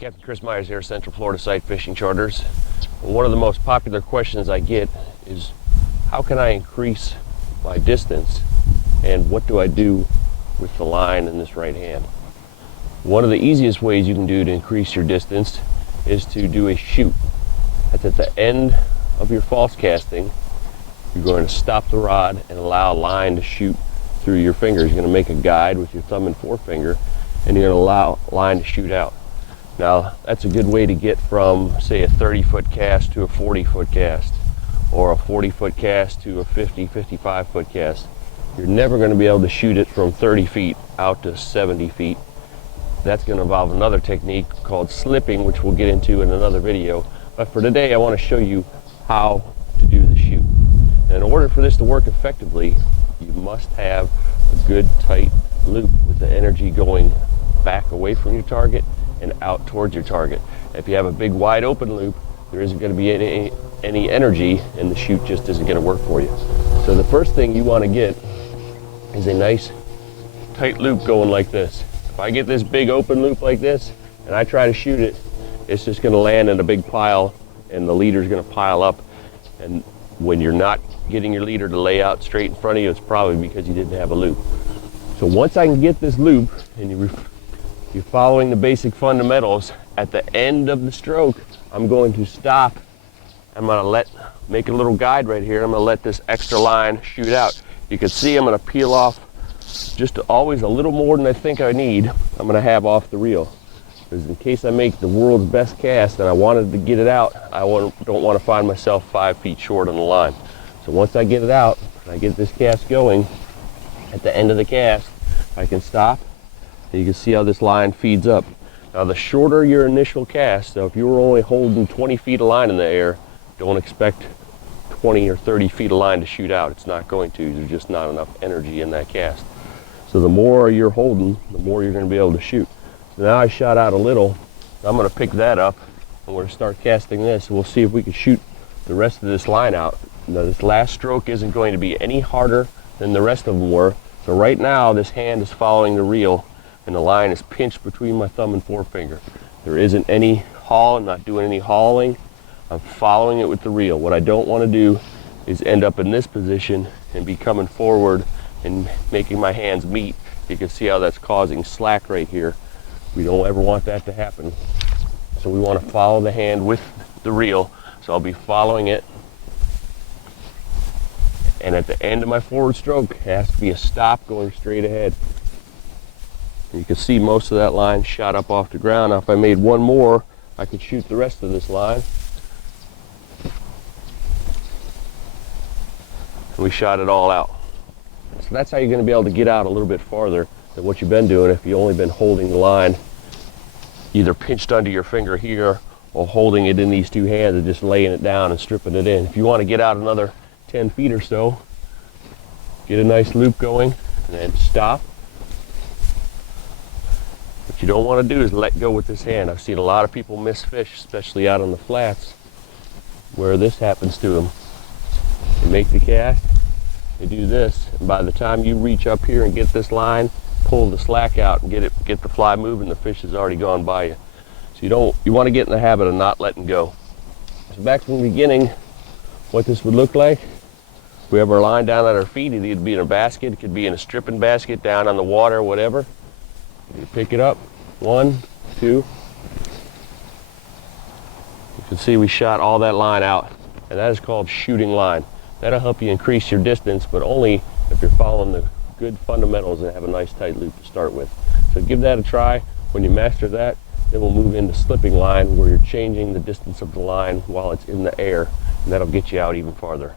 Captain Chris Myers here, Central Florida Sight Fishing Charters. One of the most popular questions I get is, how can I increase my distance, and what do I do with the line in this right hand? One of the easiest ways you can do to increase your distance is to do a shoot. That's at the end of your false casting. You're going to stop the rod and allow a line to shoot through your fingers. You're going to make a guide with your thumb and forefinger, and you're going to allow a line to shoot out. Now, that's a good way to get from, say, a 30-foot cast to a 40-foot cast, or a 40-foot cast to a 50, 55-foot cast. You're never going to be able to shoot it from 30 feet out to 70 feet. That's going to involve another technique called slipping, which we'll get into in another video. But for today, I want to show you how to do the shoot. And in order for this to work effectively, you must have a good tight loop with the energy going back away from your target and out towards your target. If you have a big wide open loop, there isn't going to be any energy, and the shoot just isn't going to work for you. So the first thing you want to get is a nice tight loop going like this. If I get this big open loop like this and I try to shoot it, it's just going to land in a big pile, and the leader's going to pile up. And when you're not getting your leader to lay out straight in front of you, it's probably because you didn't have a loop. So once I can get this loop, and you're following the basic fundamentals, at the end of the stroke, I'm going to stop. I'm going to make a little guide right here. I'm going to let this extra line shoot out. You can see I'm going to peel off just always a little more than I think I need. I'm going to have off the reel, because in case I make the world's best cast and I wanted to get it out, I don't want to find myself 5 feet short on the line. So once I get it out, and I get this cast going, at the end of the cast, I can stop. You can see how this line feeds up. Now, the shorter your initial cast, so if you were only holding 20 feet of line in the air, don't expect 20 or 30 feet of line to shoot out. It's not going to. There's just not enough energy in that cast. So the more you're holding, the more you're going to be able to shoot. So now I shot out a little. I'm going to pick that up, and we're going to start casting this. We'll see if we can shoot the rest of this line out. Now, this last stroke isn't going to be any harder than the rest of them were. So right now, this hand is following the reel, and the line is pinched between my thumb and forefinger. There isn't any haul. I'm not doing any hauling. I'm following it with the reel. What I don't want to do is end up in this position and be coming forward and making my hands meet. You can see how that's causing slack right here. We don't ever want that to happen. So we want to follow the hand with the reel. So I'll be following it. And at the end of my forward stroke, it has to be a stop going straight ahead. You can see most of that line shot up off the ground. Now, if I made one more, I could shoot the rest of this line. And we shot it all out. So that's how you're going to be able to get out a little bit farther than what you've been doing if you've only been holding the line either pinched under your finger here, or holding it in these two hands and just laying it down and stripping it in. If you want to get out another 10 feet or so, get a nice loop going, and then stop. What you don't want to do is let go with this hand. I've seen a lot of people miss fish, especially out on the flats, where this happens to them. They make the cast, they do this, and by the time you reach up here and get this line, pull the slack out and get the fly moving, the fish has already gone by you. So you want to get in the habit of not letting go. So back from the beginning, what this would look like, we have our line down at our feet. It could be in a basket, it could be in a stripping basket down on the water, whatever. You pick it up, 1, 2. You can see we shot all that line out, and that is called shooting line. That'll help you increase your distance, but only if you're following the good fundamentals and have a nice tight loop to start with. So give that a try. When you master that, then we'll move into slipping line, where you're changing the distance of the line while it's in the air, and that'll get you out even farther.